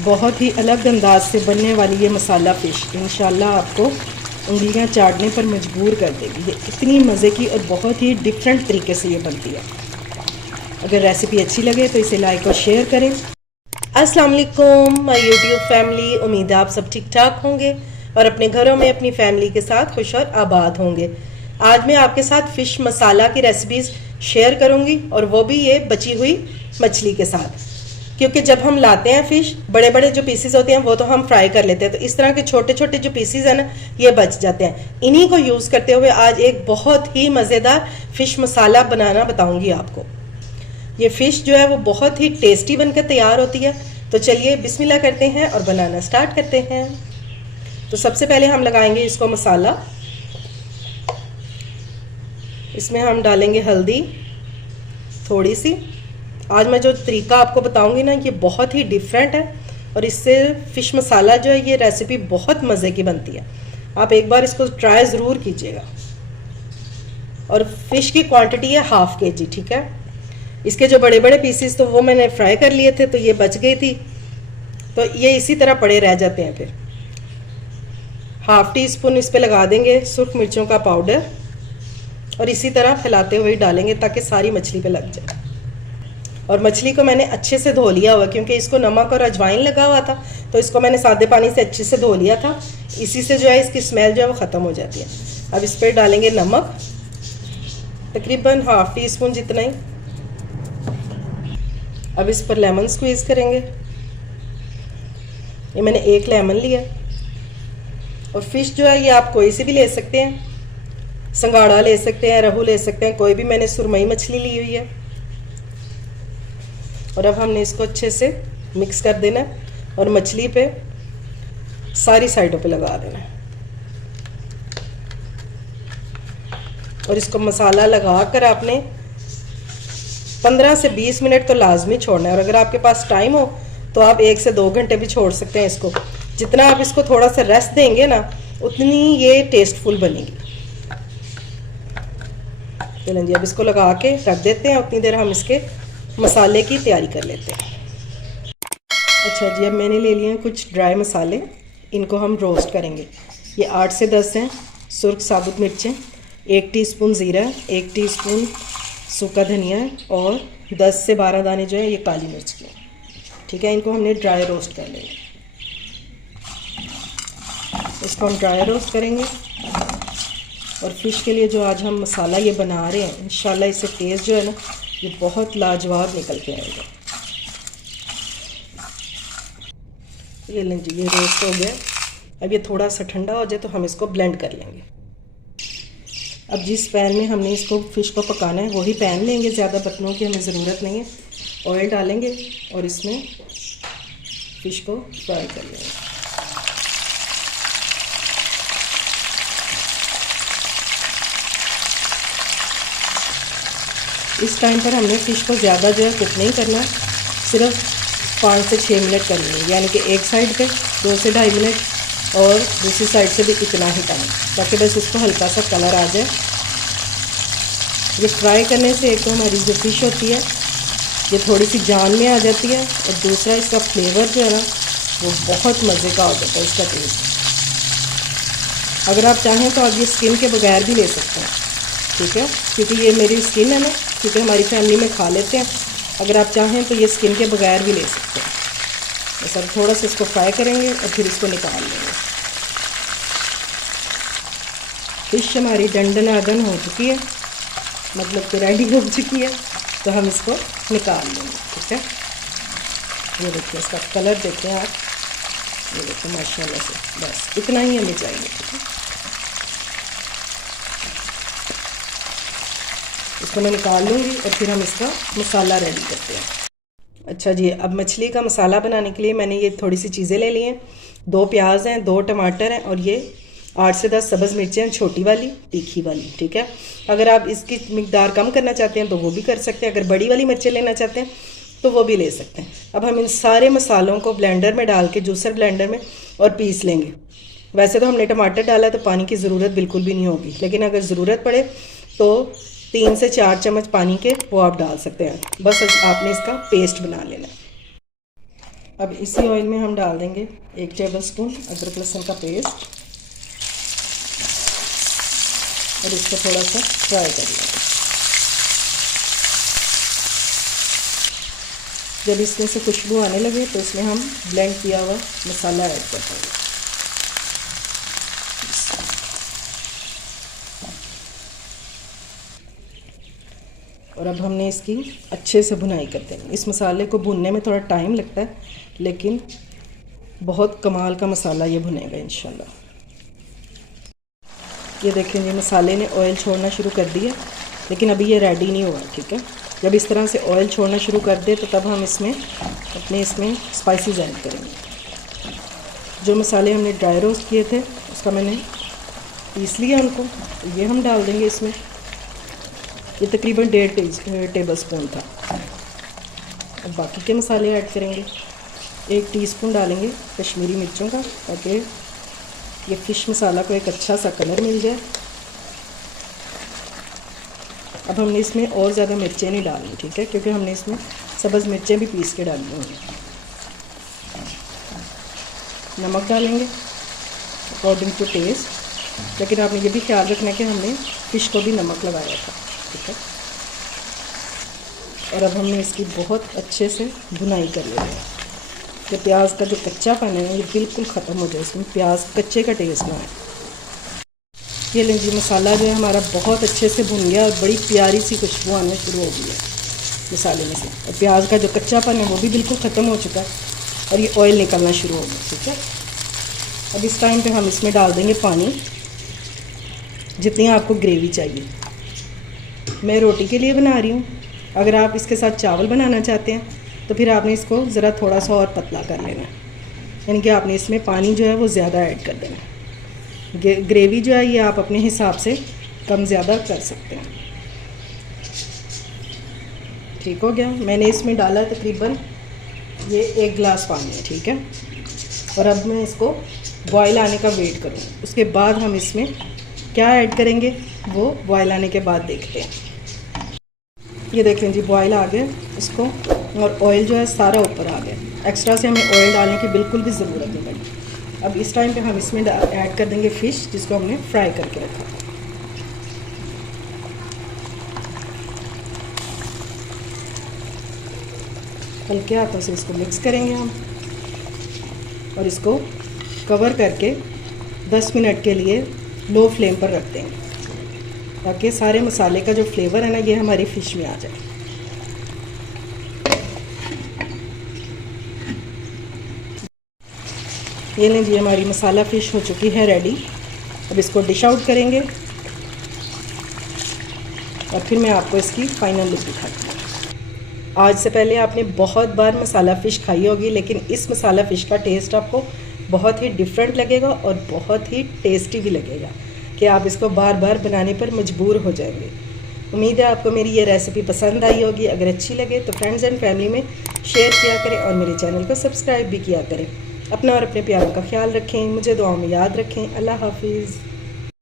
बहुत ही अलग अंदाज से बनने वाली ये मसाला फ़िश इंशाल्लाह आपको उंगलियां चाटने पर मजबूर कर देगी। ये इतनी मज़े की और बहुत ही डिफरेंट तरीके से ये बनती है। अगर रेसिपी अच्छी लगे तो इसे लाइक और शेयर करें। अस्सलाम वालेकुम माय यूट्यूब फैमिली, उम्मीद है आप सब ठीक ठाक होंगे और अपने घरों में अपनी फैमिली के साथ खुश और आबाद होंगे। आज मैं आपके साथ फ़िश मसाला की रेसिपीज़ शेयर करूंगी और वो भी ये बची हुई मछली के साथ, क्योंकि जब हम लाते हैं फ़िश बड़े बड़े जो पीसीज होते हैं वो तो हम फ्राई कर लेते हैं, तो इस तरह के छोटे छोटे जो पीसीज हैं ना ये बच जाते हैं। इन्हीं को यूज़ करते हुए आज एक बहुत ही मज़ेदार फ़िश मसाला बनाना बताऊंगी आपको। ये फ़िश जो है वो बहुत ही टेस्टी बनकर तैयार होती है। तो चलिए बिस्मिल्लाह करते हैं और बनाना स्टार्ट करते हैं। तो सबसे पहले हम लगाएंगे इसको मसाला। इसमें हम डालेंगे हल्दी थोड़ी सी। आज मैं जो तरीका आपको बताऊंगी ना ये बहुत ही डिफरेंट है और इससे फ़िश मसाला जो है ये रेसिपी बहुत मज़े की बनती है। आप एक बार इसको ट्राई ज़रूर कीजिएगा। और फ़िश की क्वांटिटी है ½ kg, ठीक है। इसके जो बड़े बड़े पीसेस तो वो मैंने फ्राई कर लिए थे तो ये बच गई थी, तो ये इसी तरह पड़े रह जाते हैं। फिर ½ टीस्पून इस पर लगा देंगे सुर्ख मिर्चों का पाउडर और इसी तरह फैलाते हुए डालेंगे ताकि सारी मछली पे लग जाए। और मछली को मैंने अच्छे से धो लिया हुआ, क्योंकि इसको नमक और अजवाइन लगा हुआ था, तो इसको मैंने सादे पानी से अच्छे से धो लिया था। इसी से जो है इसकी स्मेल जो है वो ख़त्म हो जाती है। अब इस पर डालेंगे नमक, तकरीबन ½ टीस्पून जितना ही। अब इस पर लेमन स्क्वीज़ करेंगे। ये मैंने 1 लेमन लिया। और फ़िश जो है ये आप कोई सी भी ले सकते हैं, संगाड़ा ले सकते हैं, रहू ले सकते हैं, कोई भी। मैंने सुरमई मछली ली हुई है। और अब हमने इसको अच्छे से मिक्स कर देना है और मछली पे सारी साइडों पे लगा देना है। और इसको मसाला लगा कर आपने 15 से 20 मिनट तो लाजमी छोड़ना है। और अगर आपके पास टाइम हो तो आप 1 से 2 घंटे भी छोड़ सकते हैं इसको। जितना आप इसको थोड़ा सा रेस्ट देंगे ना उतनी ये टेस्टफुल बनेगी। चलें जी, अब इसको लगा के रख देते हैं। उतनी देर हम इसके मसाले की तैयारी कर लेते हैं। अच्छा जी, अब मैंने ले लिए हैं कुछ ड्राई मसाले, इनको हम रोस्ट करेंगे। ये 8 से 10 हैं सुर्ख साबुत मिर्चें, 1 टीस्पून ज़ीरा, 1 टीस्पून सूखा धनिया और 10 से 12 दाने जो है ये काली मिर्च के, ठीक है। इनको हमने ड्राई रोस्ट कर लेंगे। इसको हम ड्राई रोस्ट करेंगे। और फ़िश के लिए जो आज हम मसाला ये बना रहे हैं इंशाल्लाह इससे टेस्ट जो है ना ये बहुत लाजवाब निकल के आएगा। ये लें जी, ये रोस्ट हो गया। अब ये थोड़ा सा ठंडा हो जाए तो हम इसको ब्लेंड कर लेंगे। अब जिस पैन में हमने इसको फ़िश को पकाना है वही पैन लेंगे, ज़्यादा बर्तनों की हमें ज़रूरत नहीं है। ऑयल डालेंगे और इसमें फ़िश को फ्राई कर लेंगे। इस टाइम पर हमने फ़िश को ज़्यादा जो है कुक नहीं करना, सिर्फ 5 से 6 मिनट करनी है। यानी कि एक साइड पे 2 से 2.5 मिनट और दूसरी साइड से भी इतना ही टाइम, ताकि बस इसको हल्का सा कलर आ जाए। ये फ्राई करने से एक तो हमारी जो फ़िश होती है ये थोड़ी सी जान में आ जाती है और दूसरा इसका फ्लेवर जो है ना वो बहुत मज़े का हो जाता है, इसका टेस्ट। अगर आप चाहें तो आप ये स्किन के बगैर भी ले सकते हैं, ठीक है, क्योंकि ये मेरी स्किन है ना, क्योंकि हमारी फैमिली में खा लेते हैं। अगर आप चाहें तो ये स्किन के बगैर भी ले सकते हैं। बस अब थोड़ा सा इसको फ्राई करेंगे और फिर इसको निकाल लेंगे। फ़िश हमारी डंडनादन हो चुकी है, मतलब कि रेडी हो चुकी है, तो हम इसको निकाल लेंगे, ठीक है। ये देखिए इसका कलर देखें आप, ये देखिए माशाल्लाह से। बस इतना ही हमें चाहिए, ठीक है। इसको मैं निकाल लूँगी और फिर हम इसका मसाला रेडी करते हैं। अच्छा जी, अब मछली का मसाला बनाने के लिए मैंने ये थोड़ी सी चीज़ें ले ली हैं। 2 प्याज हैं, 2 टमाटर हैं और ये 8 से 10 सब्ज़ मिर्चें हैं, छोटी वाली तीखी वाली, ठीक है। अगर आप इसकी मिकदार कम करना चाहते हैं तो वो भी कर सकते हैं। अगर बड़ी वाली मिर्चें लेना चाहते हैं तो वो भी ले सकते हैं। अब हम इन सारे मसालों को ब्लेंडर में डाल के, जूसर ब्लेंडर में, और पीस लेंगे। वैसे तो हमने टमाटर डाला तो पानी की ज़रूरत बिल्कुल भी नहीं होगी, लेकिन अगर ज़रूरत पड़े तो 3 से 4 चम्मच पानी के वो आप डाल सकते हैं। बस आपने इसका पेस्ट बना लेना है। अब इसी ऑयल में हम डाल देंगे 1 टेबलस्पून अदरक लहसुन का पेस्ट और इसको थोड़ा सा फ्राई कर लेंगे। जब इसमें से खुशबू आने लगे तो इसमें हम ब्लेंड किया हुआ मसाला ऐड कर देंगे। और अब हमने इसकी अच्छे से भुनाई कर देनी। इस मसाले को भुनने में थोड़ा टाइम लगता है, लेकिन बहुत कमाल का मसाला ये भुनेगा इंशाल्लाह। ये देखें जी, मसाले ने ऑयल छोड़ना शुरू कर दिया, लेकिन अभी ये रेडी नहीं हुआ। ठीक है, जब इस तरह से ऑयल छोड़ना शुरू कर दे तो तब हम इसमें स्पाइसेस ऐड करेंगे। जो मसाले हमने ड्राई रोस्ट किए थे उसका मैंने पीस लिया उनको, ये हम डाल देंगे इसमें। ये तकरीबन 1.5 टेबलस्पून था। अब बाकी के मसाले ऐड करेंगे। 1 टीस्पून डालेंगे कश्मीरी मिर्चों का, ताकि ये फ़िश मसाला को एक अच्छा सा कलर मिल जाए। अब हमने इसमें और ज़्यादा मिर्चें नहीं डालनी, ठीक है, क्योंकि हमने इसमें सब्ज़ मिर्चें भी पीस के डाली हुई हैं। नमक डालेंगे अकॉर्डिंग टू टेस्ट, लेकिन आपने ये भी ख्याल रखना है कि हमने फ़िश को भी नमक लगाया था। ठीक है, और अब हमने इसकी बहुत अच्छे से भुनाई कर लिया है कि प्याज का जो कच्चापन है ये बिल्कुल ख़त्म हो जाए, इसमें प्याज कच्चे का टेस्ट ना आए। ये लें जी, मसाला जो है हमारा बहुत अच्छे से भुन गया और बड़ी प्यारी सी खुशबू आने शुरू हो गई है मसाले में से, और प्याज का जो कच्चापन है वो भी बिल्कुल ख़त्म हो चुका है और ये ऑयल निकलना शुरू हो गया। ठीक है, अब इस टाइम पे हम इसमें डाल देंगे पानी, जितनी आपको ग्रेवी चाहिए। मैं रोटी के लिए बना रही हूँ, अगर आप इसके साथ चावल बनाना चाहते हैं तो फिर आपने इसको ज़रा थोड़ा सा और पतला कर लेना है, यानी कि आपने इसमें पानी जो है वो ज़्यादा ऐड कर देना है। ग्रेवी जो है ये आप अपने हिसाब से कम ज़्यादा कर सकते हैं। ठीक हो गया, मैंने इसमें डाला तकरीबन ये 1 गिलास पानी है। ठीक है, और अब मैं इसको बॉयल आने का वेट करूँगी, उसके बाद हम इसमें क्या ऐड करेंगे वो बॉयल आने के बाद देखते हैं। ये देखें जी, बॉयल आ गया इसको, और ऑयल जो है सारा ऊपर आ गया। एक्स्ट्रा से हमें ऑयल डालने की बिल्कुल भी ज़रूरत नहीं पड़ी। अब इस टाइम पे हम इसमें ऐड कर देंगे फ़िश, जिसको हमने फ्राई करके रखा। हल्के हाथों से इसको मिक्स करेंगे हम, और इसको कवर करके 10 मिनट के लिए लो फ्लेम पर रख देंगे, ताकि सारे मसाले का जो फ्लेवर है ना ये हमारी फ़िश में आ जाए। ये लें जी, हमारी मसाला फ़िश हो चुकी है रेडी। अब इसको डिश आउट करेंगे और फिर मैं आपको इसकी फ़ाइनल लुक दिखाती हूँ। आज से पहले आपने बहुत बार मसाला फ़िश खाई होगी, लेकिन इस मसाला फ़िश का टेस्ट आपको बहुत ही डिफरेंट लगेगा और बहुत ही टेस्टी भी लगेगा कि आप इसको बार बार बनाने पर मजबूर हो जाएंगे। उम्मीद है आपको मेरी ये रेसिपी पसंद आई होगी। अगर अच्छी लगे तो फ्रेंड्स एंड फैमिली में शेयर किया करें और मेरे चैनल को सब्सक्राइब भी किया करें। अपना और अपने प्यारों का ख्याल रखें, मुझे दुआओं में याद रखें। अल्लाह हाफिज़।